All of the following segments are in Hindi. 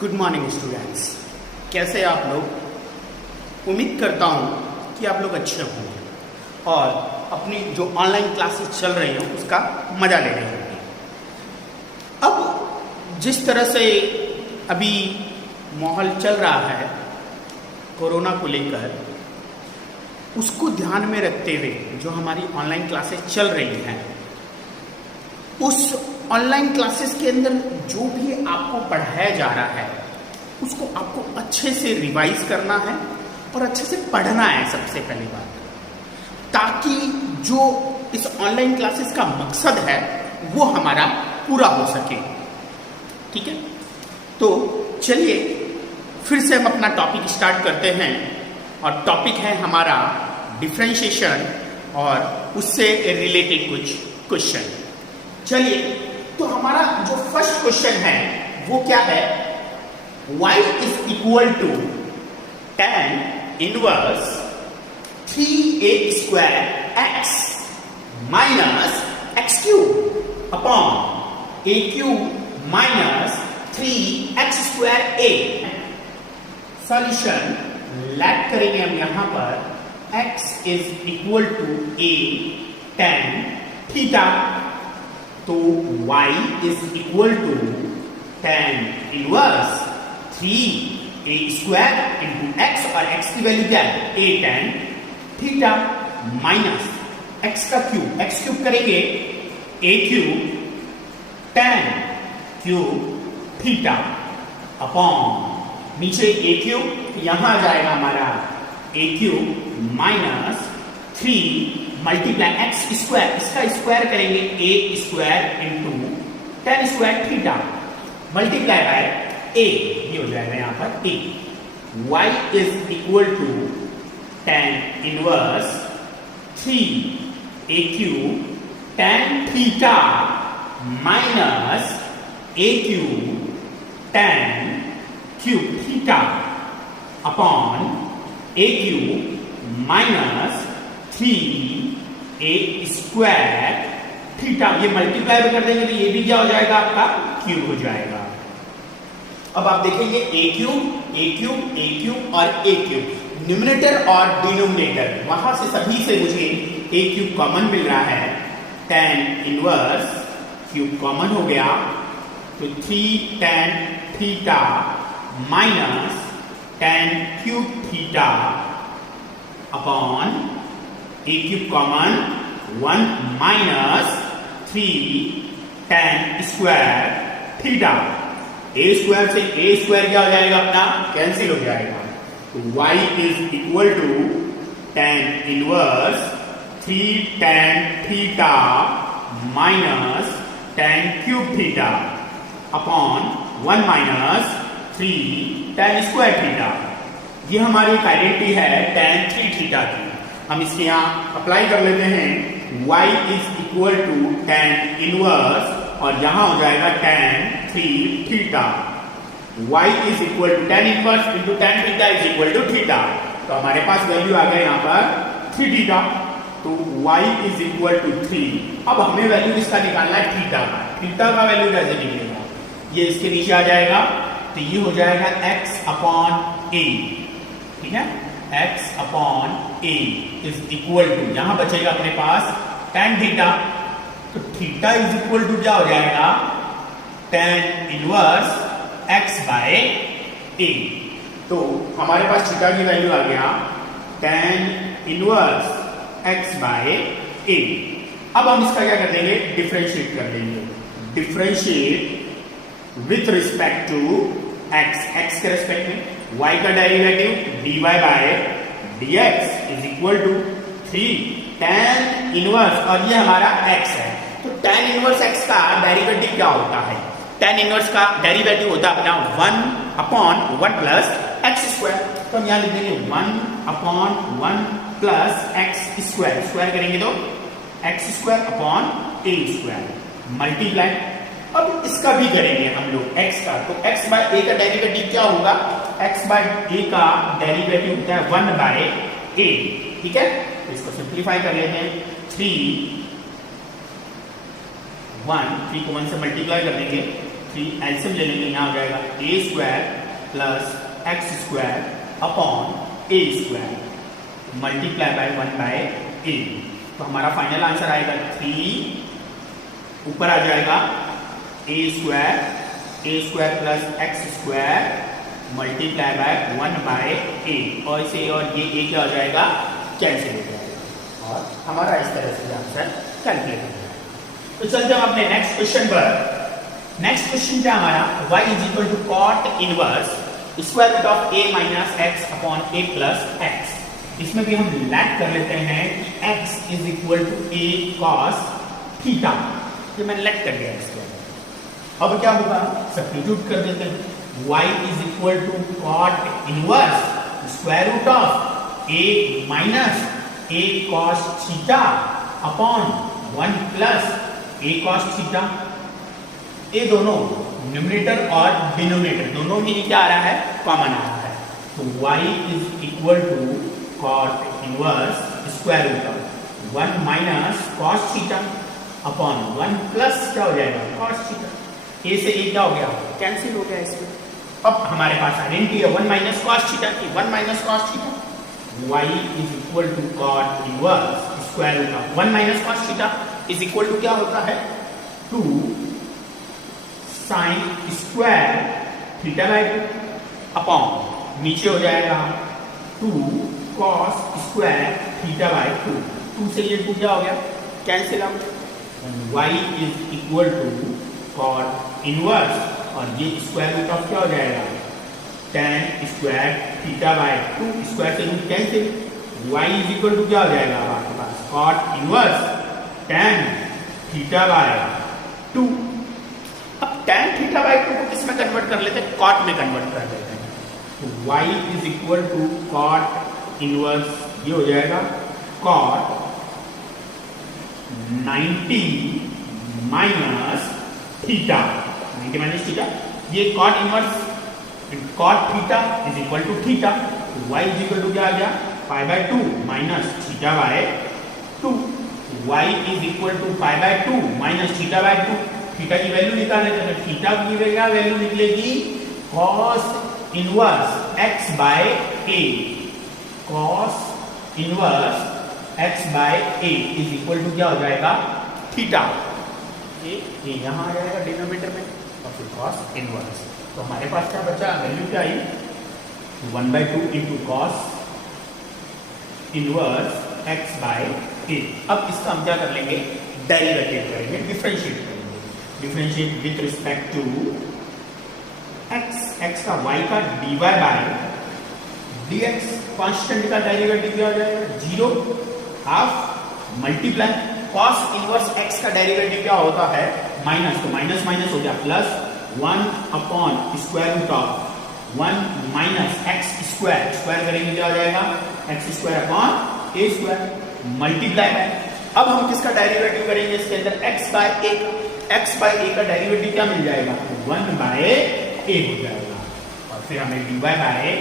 गुड मॉर्निंग स्टूडेंट्स, कैसे आप लोग। उम्मीद करता हूँ कि आप लोग अच्छे होंगे और अपनी जो ऑनलाइन क्लासेस चल रही हैं उसका मज़ा ले रहे होंगे। अब जिस तरह से अभी माहौल चल रहा है कोरोना को लेकर, उसको ध्यान में रखते हुए जो हमारी ऑनलाइन क्लासेस चल रही हैं, उस ऑनलाइन क्लासेस के अंदर जो भी आपको पढ़ाया जा रहा है उसको आपको अच्छे से रिवाइज करना है और अच्छे से पढ़ना है सबसे पहली बात, ताकि जो इस ऑनलाइन क्लासेस का मकसद है वो हमारा पूरा हो सके। ठीक है, तो चलिए फिर से हम अपना टॉपिक स्टार्ट करते हैं और टॉपिक है हमारा डिफरेंशिएशन और उससे रिलेटेड कुछ क्वेश्चन। चलिए, तो हमारा जो फर्स्ट क्वेश्चन है वो क्या है, y is equal to tan inverse 3a square x minus X cube upon a cube minus 3x square a। Solution let करेंगे हम यहां पर x is equal to a tan theta, तो y is equal to tan inverse 3a square into x, और x की वैल्यू क्या है a tan theta minus x का क्यूब, x क्यूब करेंगे a cube tan cube theta upon नीचे a क्यूब, यहां आ जाएगा हमारा a cube minus 3 multiply X square, इसका स्क्वायर करेंगे a square into tan square theta multiply by a, ये हो जाएगा यहां पर a। y is equal to tan inverse 3a cube tan theta minus a cube tan cube theta upon a cube minus 3a square theta, ये मल्टीप्लाई कर देंगे तो ये भी क्या हो जाएगा आपका क्यूब हो जाएगा। अब आप देखेंगे a cube a cube a cube और a क्यूब, न्यूमरेटर और डिनोमिनेटर वहां से सभी से मुझे a क्यूब कॉमन मिल रहा है, tan इनवर्स क्यूब कॉमन हो गया तो 3 tan theta minus tan cube theta upon a cube common 1 minus 3 tan square theta, a square से a स्क्वायर क्या हो जाएगा अपना कैंसिल हो जाएगा, तो y is equal to tan inverse 3 tan theta minus tan cube theta upon 1 minus 3 tan square theta. ये हमारी एक आइडेंटिटी है tan 3 थीटा की, हम इसके यहाँ अप्लाई कर लेते हैं। y is equal to tan inverse और यहां हो जाएगा tan 3 theta, y is equal to tan inverse into tan theta is equal to theta, तो हमारे पास वैल्यू आ गया यहां पर 3 थीटा, तो y इज इक्वल टू 3। अब हमें वैल्यू किसका निकालना है, थीटा का। थीटा का वैल्यू कैसे निकलेगा, ये इसके नीचे आ जाएगा, तो ये हो जाएगा x अपॉन a। ठीक है, x upon a is equal to, यहां बचेगा अपने पास tan थीटा, तो थीटा इज इक्वल टू क्या हो जाएगा tan inverse x by a। तो हमारे पास थीटा की वैल्यू आ गया tan inverse x by a। अब हम इसका क्या कर देंगे, डिफरेंशिएट कर देंगे, differentiate with respect to x, x के रेस्पेक्ट में y का derivative dy by dx is equal to 3 tan inverse, और ये हमारा x है, तो tan इनवर्स x का डेरिवेटिव क्या होता है, tan इनवर्स का डेरिवेटिव होता है अपना 1 अपॉन 1 प्लस एक्स स्क्वायर, तो हम यहां लिख देंगे 1 upon 1 plus x square, square करेंगे तो x square upon a square multiply. अब इसका भी करेंगे हम लोग x का, तो x बाय a का डेरिवेटिव क्या होगा, x बाय a का डेरिवेटिव होता है 1 बाय a। ठीक है, तो इसको सिंप्लीफाई कर लेते हैं, 3 1 को 1 से मल्टीप्लाई कर देंगे 3 एलसीएम ले लेंगे, यहाँ हो जाएगा A square plus x square upon A square multiply by 1 by A. तो हमारा फाइनल आंसर आएगा 3 ऊपर आ जाएगा A square plus x square multiply by 1 by A, और इसे और ये क्या हो जाएगा, कैंसिल हो जाएगा और हमारा इस तरह से आंसर कैलकुलेट हो जाएगा। तो चलते हम अपने नेक्स्ट क्वेश्चन पर। नेक्स्ट क्वेश्चन क्या हमारा, y is equal to cot inverse square root of a minus X upon a plus X. इसमें भी हम लैग कर लेते हैं कि x is equal to a cos theta, ये मैंने लैग कर दिया इसके अंदर। अब क्या होगा, सब्स्टिट्यूट कर देते हैं, y is equal to cot inverse square root of a minus a cos theta upon 1 plus a cos theta. ये दोनों न्यूमरेटर और डिनोमिनेटर दोनों में क्या आ रहा है, कॉमन आ रहा है। तो y is equal to cot inverse square root of 1 minus cos theta upon 1 plus क्या हो जाएगा, कॉस थीटा। ए से ए क्या हो गया, कैंसिल हो गया इसमें। अब हमारे पास आइडेंटिटी है 1 माइनस कॉस थीटा की, 1 minus cos theta. y is equal to cot inverse square root of 1 minus cos theta is equal to क्या होता है, 2 sine square theta by 2 upon नीचे हो जाएगा 2 कॉस स्क्वायर थीटा बाय 2। 2 से ये 2 क्या हो गया, cancel out. y is equal to cot inverse और ये स्क्वायर रूट ऑफ क्या हो जाएगा, tan square theta by 2, square से root cancel. y is equal to क्या हो जाएगा आपके पास, cot inverse tan theta by 2। अब tan थीटा बाय 2 को किस में कन्वर्ट कर लेते हैं, कॉट में कन्वर्ट कर लेते हैं। तो y is equal to cot inverse, ये हो जाएगा cot 90 minus theta, 90 minus theta, ये cot inverse cot theta is equal to theta. y is equal to क्या आ गया, pi by 2 minus theta by 2। y is equal to pi by 2 minus theta by 2। Theta की वैल्यू निकालने तो थीटा की वैल्यू निकलेगी cos inverse x by a, cos inverse x by a is equal to क्या हो जाएगा, थीटा। ये यहां आ जाएगा डिनोमिनेटर में और फिर cos इनवर्स। तो हमारे पास क्या बचा, वैल्यू क्या आई, 1/2 into cos inverse x by a। अब इसका हम क्या कर लेंगे, डेरिवेटिव करेंगे, डिफरेंशिएट करेंगे। Differentiate with respect to x का y का dy बाय dx, कांस्टेंट का डेरिवेटिव क्या हो जाएगा, 0 half multiply cos inverse x का डेरिवेटिव क्या होता है, माइनस, तो माइनस माइनस हो गया plus 1 upon square root of 1 minus X square, square करेंगे क्या हो जाएगा, X square upon A square multiply है। अब हम किसका डेरिवेटिव करेंगे इसके अंदर, x by a, x by a का डेरिवेटिव क्या मिल जाएगा, 1 बाय a हो जाएगा। और फिर हमें dy by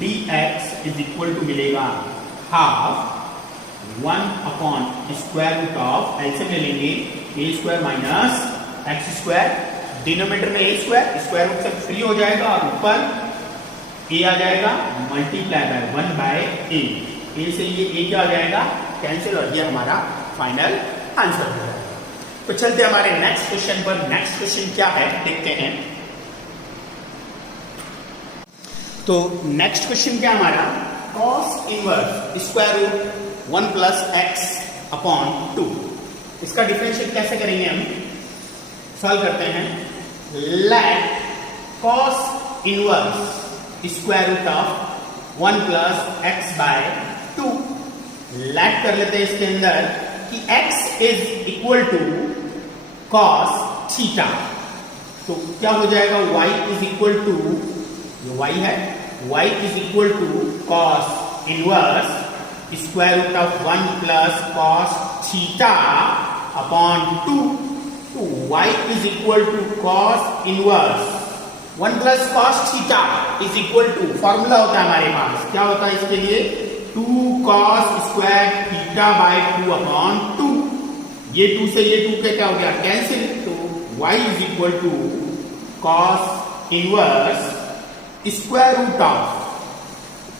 dx is equal to मिलेगा half 1 upon square root of, ऐसे ले लेंगे a square minus X square, denominator में a स्क्वायर, स्क्वायर रूट से फ्री हो जाएगा और ऊपर a आ जाएगा multiply by 1 by a। a से ये a क्या आ जाएगा, कैंसिल, और ये हमारा फाइनल आंसर हो जाएगा। तो चलते हमारे नेक्स्ट क्वेश्चन पर। नेक्स्ट क्वेश्चन क्या है देखते हैं। तो नेक्स्ट क्वेश्चन क्या हमारा, cos inverse square root 1 plus X upon 2। इसका डिफरेंशिएट कैसे करेंगे, हम सॉल्व करते हैं। Let cos inverse square root of 1 plus X by 2। Let कर लेते हैं इसके अंदर कि x is equal to cos theta, तो क्या हो जाएगा, y इज इक्वल टू, जो y है, y is equal to cos inverse square root of 1 plus cos theta upon 2। तो y is equal to cos inverse 1 plus cos theta is equal to, formula होता है हमारे पास, क्या होता है इसके लिए, 2 cos square theta by 2 upon 2। ये 2 से ये 2 के क्या हो गया, कैंसिल। तो y is equal to cos inverse square root of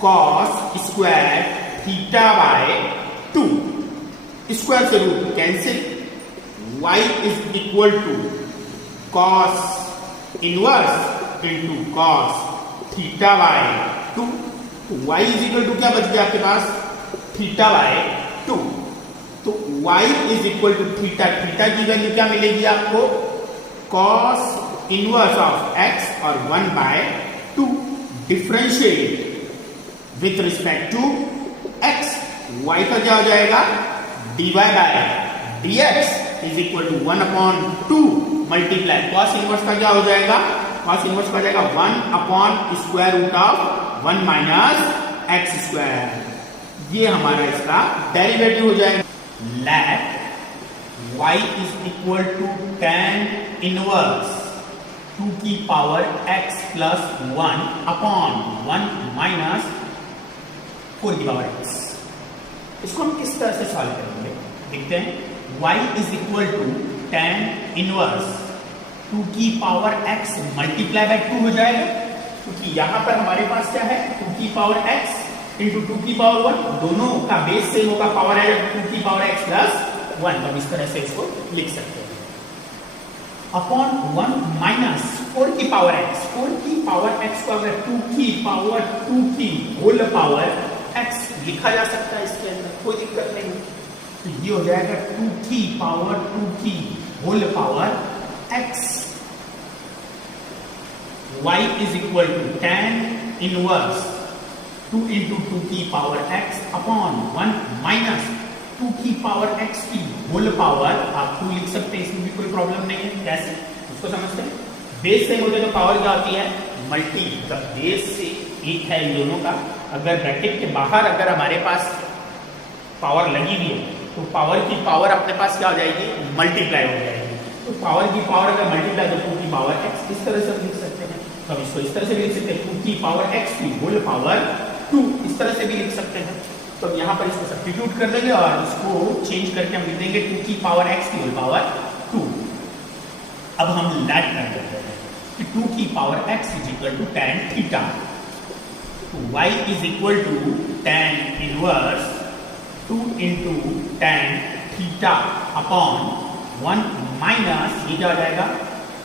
cos square theta by 2, square से root cancel, y is equal to cos inverse into cos theta by 2, तो y इज इक्वल टू क्या बच गया आपके पास, थीटा बाय 2, तो y is equal to theta, theta की वैल्यू क्या मिलेगी आपको, कॉस इनवर्स ऑफ x और 1 by 2, differentiate with respect to x, y का क्या हो जाएगा, dy by dx is equal to 1 upon 2 multiply cos inverse का क्या हो जाएगा, कॉस इनवर्स का हो जाएगा 1 upon square root of 1 minus X square, ये हमारा इसका डेरिवेटिव हो जाएगा। Let y is equal to tan inverse 2 की power x plus 1 upon 1 minus 4 की पावर x, इसको हम किस तरह से सॉल्व करेंगे देखते हैं। y is equal to tan inverse 2 की पावर x मल्टीप्लाई बाय 2 हो जाएगा, क्योंकि यहां पर हमारे पास क्या है 2 की पावर x इंटू 2 की पावर 1, दोनों का बेस सेम होगा, पावर है 2 की पावर x प्लस 1, तो इस तरह से इसको लिख सकते हैं अपॉन 1 माइनस 4 की पावर x, 4 की पावर x को अगर 2 की पावर 2 की होल पावर x लिखा जा सकता है, इसके अंदर कोई दिक्कत नहीं, तो ये हो जाएगा 2 की पावर 2 की whole power x, y is equal to tan inverse 2 into 2 की पावर x अपॉन 1 माइनस 2 की पावर x की होल पावर, आप 2 लिख सकते हैं, इसमें भी कोई प्रॉब्लम नहीं है, कैसे उसको समझते हैं, बेस सेम होते तो पावर क्या होती है मल्टी, जब बेस से एक है इन दोनों का, अगर ब्रैकेट के बाहर अगर हमारे पास पावर लगी हुई है तो पावर की पावर अपने पास क्या हो जाएगी, मल्टीप्लाई हो जाएगी, तो पावर की पावर अगर मल्टीप्लाई तो 2 की पावर x, इस तरह से हम लिख सकते हैं, तो हम इसको इस तरह से भी लिख सकते हैं 2 की पावर x की होल पावर 2, इस तरह से भी लिख सकते हैं, तो यहाँ पर इसको सब्स्टिट्यूट कर देंगे और इसको चेंज करके हम लिख देंगे 2 की पावर x की होल पावर 2। अब हम लेट कर देते हैं कि 2 की power x is equal to tan theta, तो y is equal to tan inverse 2 into tan theta upon 1 minus ये क्या हो जाएगा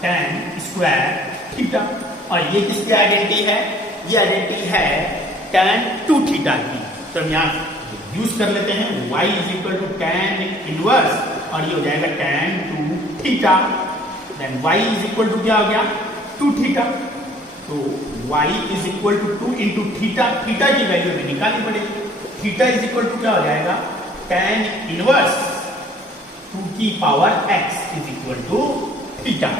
tan स्क्वायर थीटा, और ये किसकी आइडेंटिटी है, ये आइडेंटिटी है tan 2 थीटा की, तो हम यहाँ यूज कर लेते हैं y is equal to tan inverse और ये हो जाएगा tan 2 theta, then y is equal to क्या हो गया 2 थीटा, तो y is equal to 2 into theta, theta की वैल्यू हमें निकालनी पड़ेगी, थीटा इज इक्वल टू क्या हो जाएगा tan इनवर्स 2 की power x is equal to theta,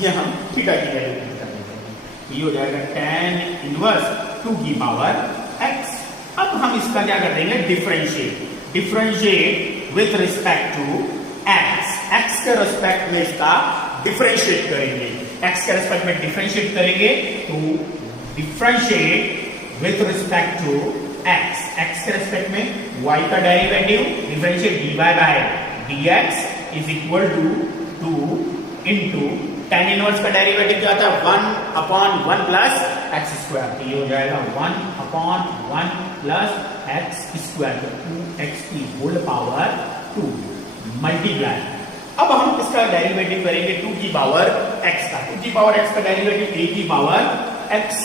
ये हम थीटा की वैल्यू निकाल देंगे, ये हो जाएगा tan इनवर्स 2 की पावर x। अब हम इसका क्या कर देंगे differentiate, differentiate with respect to x, x के रिस्पेक्ट में इसका डिफरेंशिएट करेंगे, x के रिस्पेक्ट में डिफरेंशिएट करेंगे तो differentiate with respect to x, x के रिस्पेक्ट में y का derivative differentiate dy by dx is equal to 2 into tan inverse का डेरिवेटिव क्या था 1 अपॉन 1 प्लस एक्स स्क्वायर, तो ये हो जाएगा 1 अपॉन 1 प्लस एक्स स्क्वायर, तो 2x की होल पावर 2 मल्टीप्लाई, अब हम इसका डेरिवेटिव करेंगे 2 की पावर x का, 2 की पावर x का डेरिवेटिव a की पावर x,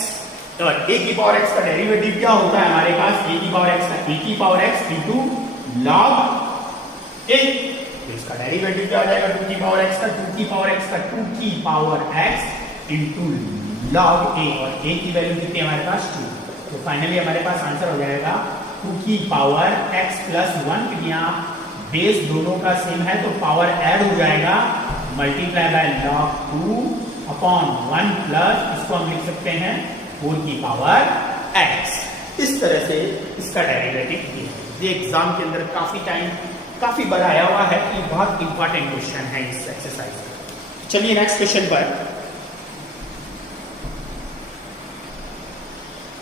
तो a की पावर x का डेरिवेटिव क्या होता है हमारे पास, a की पावर x का a की power x into log a, तो इसका डेरिवेटिव क्या हो जाएगा 2 की पावर x का, 2 की पावर x का 2 की power x into log a, और a की वैल्यू कितनी है हमारे पास 2, तो फाइनली हमारे पास आंसर हो जाएगा 2 की पावर x प्लस 1, क्योंकि यहाँ बेस दोनों का सेम है तो पावर ऐड हो जाएगा, multiply by log 2 upon 1 plus इसको हम लिख सकते हैं 4 की पावर x, इस तरह से इसका डेरिवेटिव ये एग्जाम के अंदर काफी बार आया हुआ है, ये बहुत इंपॉर्टेंट क्वेश्चन है इस एक्सरसाइज में। चलिए नेक्स्ट क्वेश्चन पर,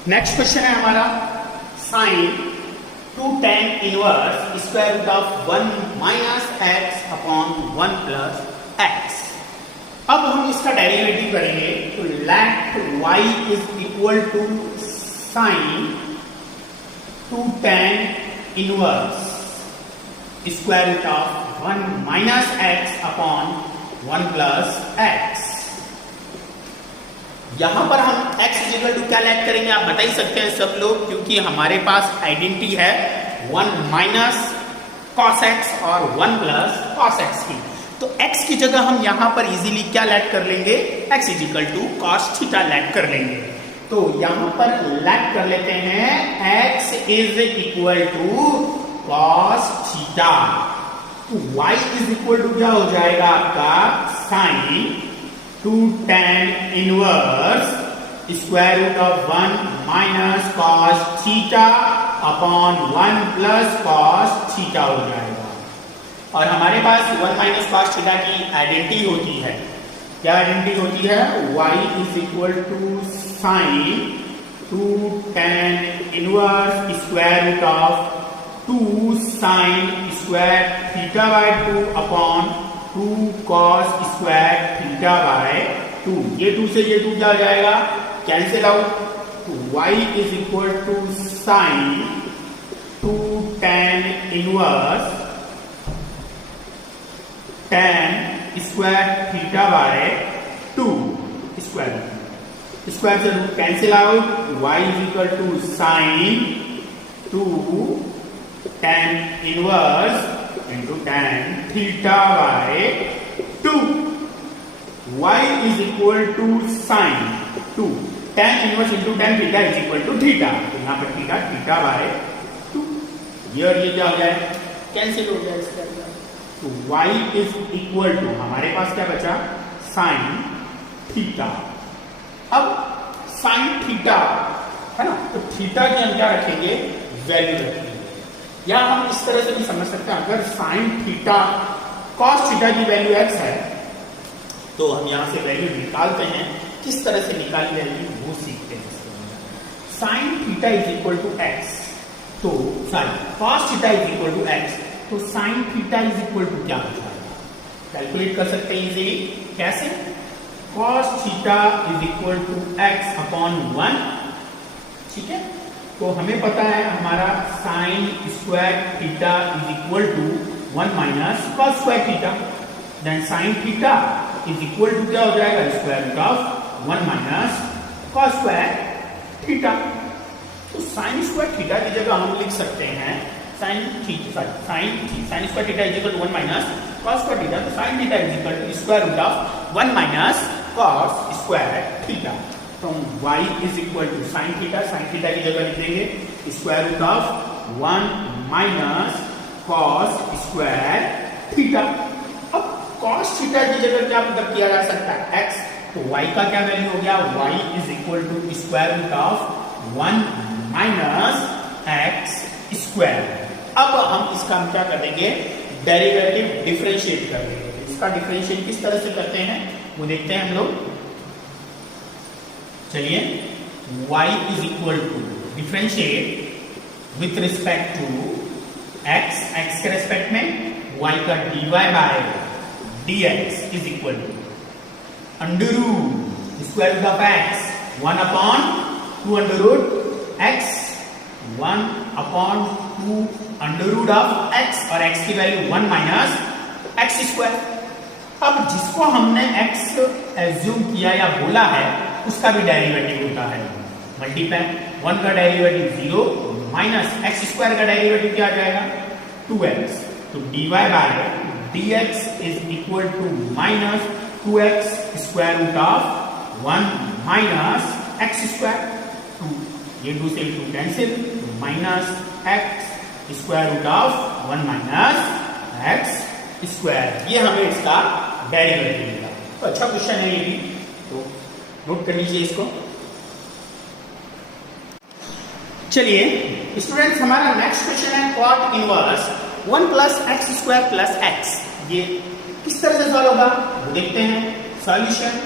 नेक्स्ट क्वेश्चन है हमारा sine 2 tan inverse square root of 1 minus x upon 1 plus x। अब अब हम इसका डेरिवेटिव करेंगे, तो let y is equal to sine 2 tan inverse square root of 1 minus X upon 1 plus X. यहां पर हम x इक्वल टू क्या लैग करेंगे, आप बता ही सकते हैं सब लोग, क्योंकि हमारे पास आइडेंटिटी है 1 माइनस cos x और 1 प्लस cos x की। तो x की जगह हम यहां पर इजीली क्या लैग कर लेंगे, x is equal to cos theta let कर लेंगे। तो यहां पर लैग कर लेते हैं x is equal to cos theta. तो y इज इक्वल टू क्या हो जाएगा आपका sine 2 tan inverse square root of 1 minus cos theta upon 1 plus cos theta हो जाएगा। और हमारे पास 1 माइनस cos थीटा की आइडेंटिटी होती है, क्या आइडेंटिटी होती है, y is equal to sine 2 tan inverse square root of 2 sine square theta by 2 upon 2 cos square theta by 2। ये 2 से ये 2 क्या हो जाएगा, कैंसिल आउट। तो y is equal to sine 2 tan inverse tan square theta by 2 square से root cancel out, y is equal to sine 2 tan inverse into tan theta by 2। y is equal to sine 2 tan inverse into tan theta is equal to theta. तो यहां पर थीटा बाय 2, ये और ये क्या हो जाए, कैंसिल हो जाए इसका। तो y इज इक्वल टू हमारे पास क्या बचा, साइन थीटा। अब साइन थीटा है ना, तो थीटा की हम क्या रखेंगे, वैल्यू रखेंगे। या हम इस तरह से भी समझ सकते हैं, अगर साइन थीटा cos थीटा की वैल्यू x है, तो हम यहां से वैल्यू निकालते हैं। किस तरह से निकाली वैल्यू वो सीखते हैं। Sine theta is equal to x, तो sorry cos theta is equal to x, तो sine theta is equal to क्या हो जाएगा, कैलकुलेट कर सकते हैं इजीली। कैसे, cos theta is equal to x upon 1, ठीक है। तो हमें पता है हमारा sine square theta is equal to 1 minus cos square theta, then sine theta is equal to क्या हो जाएगा, square root of 1 minus cos square theta. तो साइन स्क्वायर थीटा की जगह हम लिख सकते हैं sine square theta is equal to 1 minus cos square theta. तो sine theta is equal to square root of 1 minus cos square theta. तो y is equal to sine theta की जगह लिख देंगे square root of 1 minus cos square theta. अब cos थीटा की जगह क्या मतलब किया जा सकता है, x। तो y का क्या वैल्यू हो गया, y is equal to square root of 1 minus x square. अब हम इसका हम क्या कर देंगे, डेरिवेटिव डिफरेंशिएट कर देंगे। इसका डिफरेंशिएट किस तरह से करते हैं वो देखते हैं हम लोग। चलिए, y is equal to differentiate with respect to x के रेस्पेक्ट में y का dy by dx is equal to under root square root of x 1 upon 2 under root x 1 upon 2 under root of x, और x की वैल्यू 1 माइनस x स्क्वायर। अब जिसको हमने x एज्यूम किया या बोला है उसका भी डेरिवेटिव होता है मल्टीप्लाई। 1 का डेरिवेटिव 0 माइनस x स्क्वायर का डेरिवेटिव क्या आ जाएगा, 2x। तो dy by dx is equal to minus 2x square root of 1 minus x square. ये 2 से 2 cancel, minus x square root of 1 minus x square. ये हमें इसका डेरिवेटिव मिला। तो अच्छा क्वेश्चन है ये भी, तो नोट कर लीजिए इसको। चलिए स्टूडेंट्स, हमारा नेक्स्ट क्वेश्चन है cot inverse 1 plus x square plus x. ये किस तरह से सॉल्व होगा वो देखते हैं। सॉल्यूशन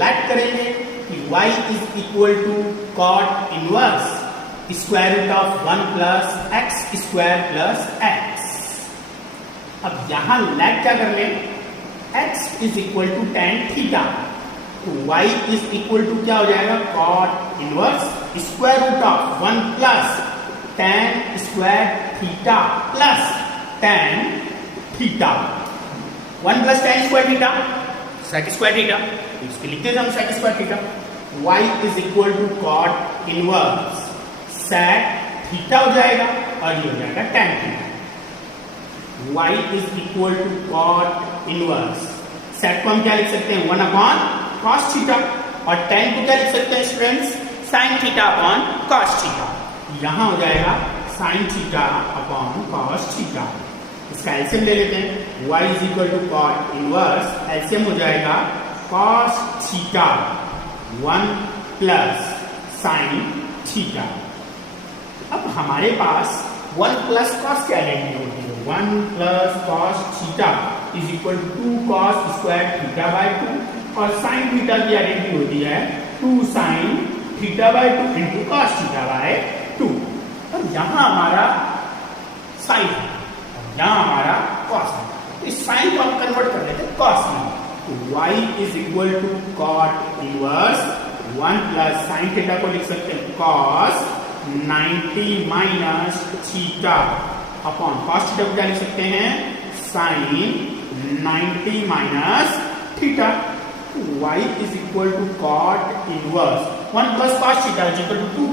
लेट करेंगे कि y is equal to cot inverse square root of 1 plus x square plus x. अब यहां लेट क्या कर लें, x is equal to tan theta. तो y इज इक्वल टू क्या हो जाएगा, cot inverse square root of 1 plus tan square theta plus tan theta, 1 plus tan square theta sec square theta, इसके लिखते हैं हम sec square theta. y is equal to cot inverse sec theta हो जाएगा और ये हो जाएगा tan theta. y is equal to cot inverse sec को हम क्या लिख सकते हैं, 1 अपॉन कॉस थीटा, और tan को क्या लिख सकते हैं students, sine theta upon cos theta. यहां हो जाएगा sine theta upon cos theta. इसका एलसीएम ले लेते हैं, y is equal to cot inverse LCM हो जाएगा cos theta 1 plus sine theta. अब हमारे पास 1 प्लस कॉस की आइडेंटिटी होती है, 1 plus cos theta is equal to 2 cos square theta by 2, और साइन थीटा की आइडेंटिटी होती है 2 sine theta by 2 into cos theta by 2। और यहां हमारा साइन है, यहां हमारा कॉस है, तो इस साइन को हम कन्वर्ट कर देते हैं कॉस में। तो y is equal to cot inverse 1 plus sine theta को लिख सकते हैं cos 90 minus theta upon cos theta को क्या लिख सकते हैं, sine 90 minus theta. y is equal to cot inverse 1 plus cos theta is equal to 2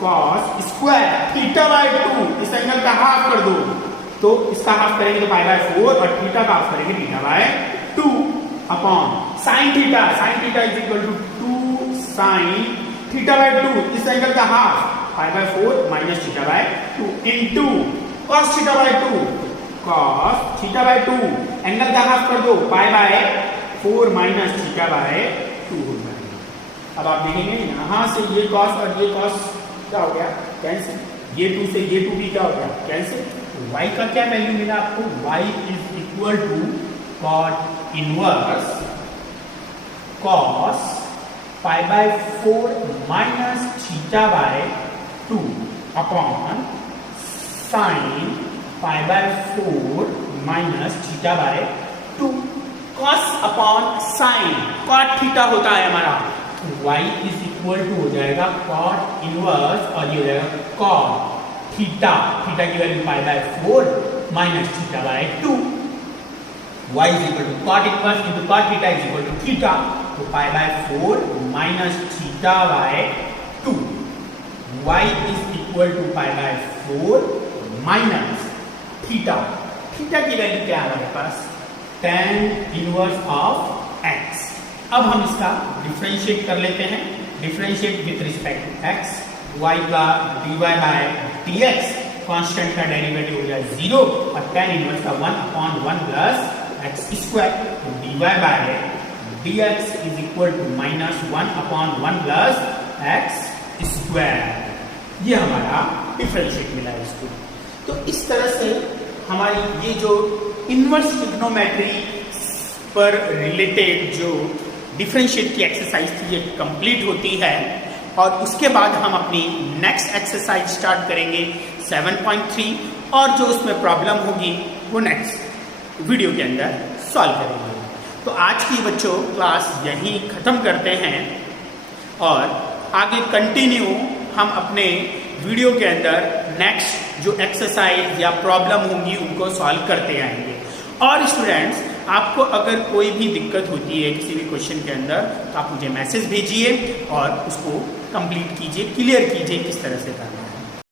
cos square theta by 2, इस एंगल का हाफ कर दो, तो इसका हाफ करेंगे तो पाई बाय 4, और थीटा का हाफ करेंगे theta by 2 upon sine theta is equal to 2 sine theta by 2, इस एंगल का half pi by 4 minus theta by 2 into cos theta by 2, cos theta by 2 angle का हाफ कर दो, pi by 4 minus theta by 2 हो जाएगा। अब आप देखेंगे यहां से ये कॉस और ये कॉस क्या हो गया, कैंसिल, ये 2 से ये 2 भी क्या हो गया, कैंसिल। y का क्या वैल्यू मिला आपको, y is equal to cot inverse cos pi by 4 minus theta by 2 upon sine pi by 4 minus theta by 2, cos upon sine cot theta होता है हमारा, y इज इक्वल टू हो जाएगा कॉट इनवर्स और ये हो जाएगा कॉट थीटा की value pi by 4 minus theta by 2, y is equal to cot inverse into cot theta is equal to theta, तो pi by 4 minus theta by 2, y is equal to pi by 4 minus theta की वैल्यू क्या है हमारे पास, tan इनवर्स ऑफ x। अब हम इसका डिफरेंशिएट कर लेते हैं, differentiate with respect to x, y का dy बाय dx कांस्टेंट का डेरिवेटिव हो जाए 0, और tan इनवर्स का 1 अपॉन 1 प्लस एक्स स्क्वायर, तो dy by dx is equal to minus 1 upon 1 plus x square. ये हमारा डिफरेंशिएट मिला है इसको। तो इस तरह से हमारी ये जो इनवर्स ट्रिग्नोमेट्री पर रिलेटेड जो डिफरेंशिएट की एक्सरसाइज थी ये कंप्लीट होती है, और उसके बाद हम अपनी नेक्स्ट एक्सरसाइज स्टार्ट करेंगे 7.3, और जो उसमें प्रॉब्लम होगी वो नेक्स्ट वीडियो के अंदर सॉल्व करेंगे। तो आज की बच्चों क्लास यहीं ख़त्म करते हैं, और आगे कंटिन्यू हम अपने वीडियो के अंदर नेक्स्ट जो एक्सरसाइज या प्रॉब्लम होंगी उनको सॉल्व करते आएंगे। और स्टूडेंट्स, आपको अगर कोई भी दिक्कत होती है किसी भी क्वेश्चन के अंदर तो आप मुझे मैसेज भेजिए और उसको कंप्लीट कीजिए, क्लियर कीजिए किस तरह से करना है।